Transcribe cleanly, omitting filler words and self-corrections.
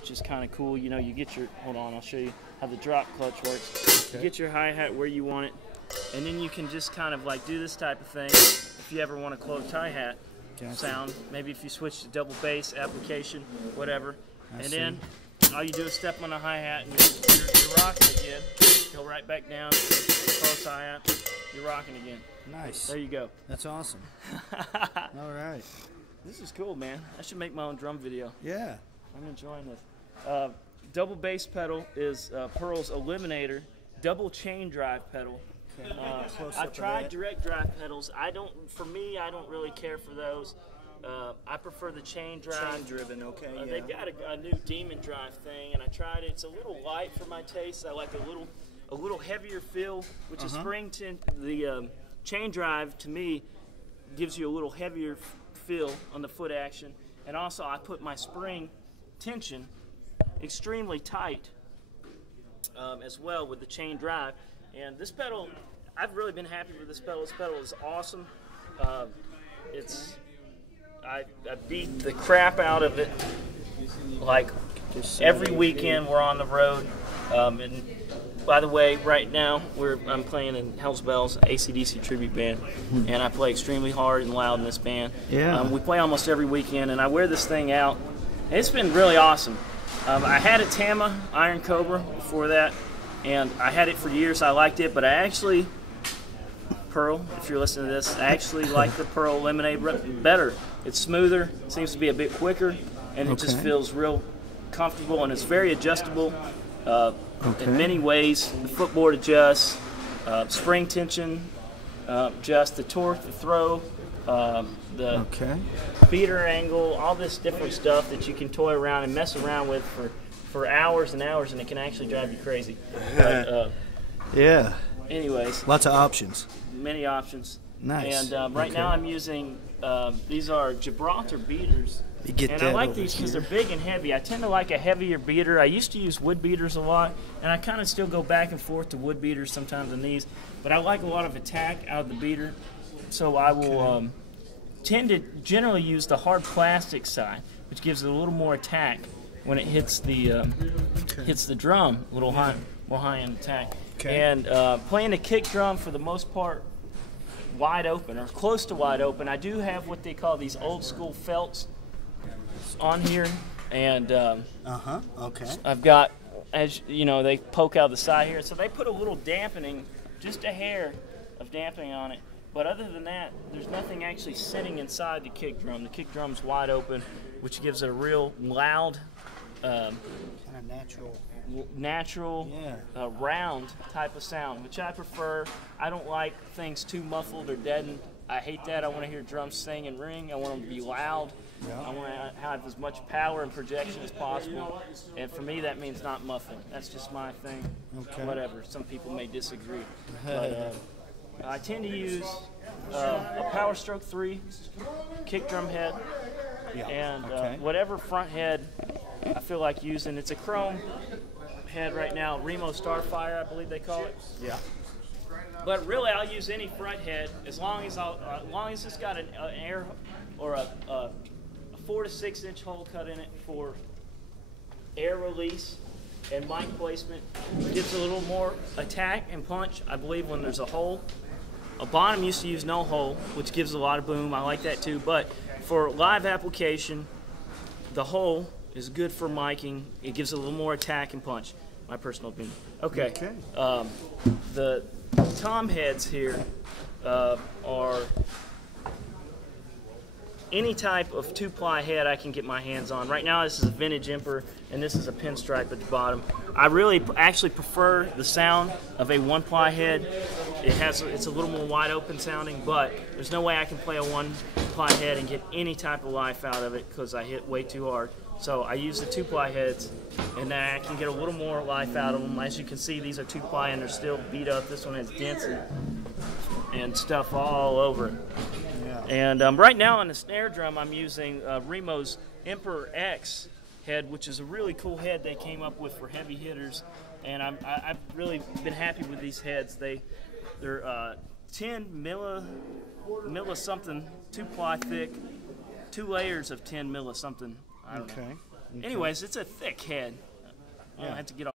which is kind of cool. You know, you get your, hold on, I'll show you how the drop clutch works. Okay. You get your hi-hat where you want it, and then you can just kind of like do this type of thing if you ever want a closed hi-hat sound. Maybe if you switch to double bass application, whatever. Then all you do is step on the hi-hat and you're rocking again. Go right back down, close hi-hat, you're rocking again. Nice. There you go. That's awesome. All right. This is cool, man. I should make my own drum video. Yeah. I'm enjoying this. Double bass pedal is Pearl's Eliminator double chain drive pedal. Okay. I've tried direct drive pedals. For me, I don't really care for those. I prefer the chain drive. Chain driven, okay. Yeah. They've got a new Demon Drive thing, and I tried it. It's a little light for my taste. I like a little heavier feel, which is spring the chain drive to me gives you a little heavier feel on the foot action, and also I put my spring tension extremely tight as well with the chain drive. And this pedal, I've really been happy with this pedal. This pedal is awesome. I beat the crap out of it. Like every weekend we're on the road. And by the way, right now I'm playing in Hell's Bells, AC/DC tribute band, and I play extremely hard and loud in this band. Yeah. We play almost every weekend, and I wear this thing out. It's been really awesome. I had a Tama Iron Cobra before that, and I had it for years. I liked it, but I actually, Pearl, if you're listening to this, I actually like the Pearl Lemonade better. It's smoother, seems to be a bit quicker, and it just feels real comfortable, and it's very adjustable in many ways. The footboard adjusts, spring tension adjusts, the torque, the throw, the beater angle, all this different stuff that you can toy around and mess around with for hours and hours, and it can actually drive you crazy. But, yeah. Anyways. Lots of options. Many options. Nice. And right now I'm using, these are Gibraltar beaters. And I like these because they're big and heavy. I tend to like a heavier beater. I used to use wood beaters a lot, and I kind of still go back and forth to wood beaters sometimes in these. But I like a lot of attack out of the beater, so I will tend to generally use the hard plastic side, which gives it a little more attack when it hits the drum, a little more high-end attack. And playing the kick drum for the most part wide open or close to wide open. I do have what they call these old school felts on here, and I've got, as you know, they poke out the side here, so they put a little dampening, just a hair of dampening on it. But other than that, there's nothing actually sitting inside the kick drum. The kick drum's wide open, which gives it a real loud, kind of natural, round type of sound, which I prefer. I don't like things too muffled or deadened. I hate that. I want to hear drums sing and ring. I want them to be loud. I want to have as much power and projection as possible. And for me, that means not muffling. That's just my thing. Whatever. Some people may disagree. But I tend to use a Power Stroke 3 kick drum head. And whatever front head I feel like using. It's a chrome head right now. Remo Starfire, I believe they call it. Yeah. But really, I'll use any front head as long as it's got an air or a 4 to 6 inch hole cut in it for air release and mic placement. It gives a little more attack and punch, I believe, when there's a hole. A Bonham used to use no hole, which gives a lot of boom. I like that too. But for live application, the hole is good for miking. It gives a little more attack and punch. My personal opinion. Okay. The tom heads here are any type of 2-ply head I can get my hands on. Right now this is a vintage Emperor and this is a pinstripe at the bottom. I really actually prefer the sound of a 1-ply head. It's a little more wide open sounding, but there's no way I can play a 1-ply head and get any type of life out of it because I hit way too hard. So I use the 2-ply heads, and then I can get a little more life out of them. As you can see, these are 2-ply and they're still beat up. This one has dents and stuff all over it. And right now on the snare drum, I'm using Remo's Emperor X head, which is a really cool head they came up with for heavy hitters. And I've really been happy with these heads. They're 10 milli something, 2-ply thick, 2 layers of 10 milli something. I don't know. Anyways, it's a thick head. I Yeah. have to get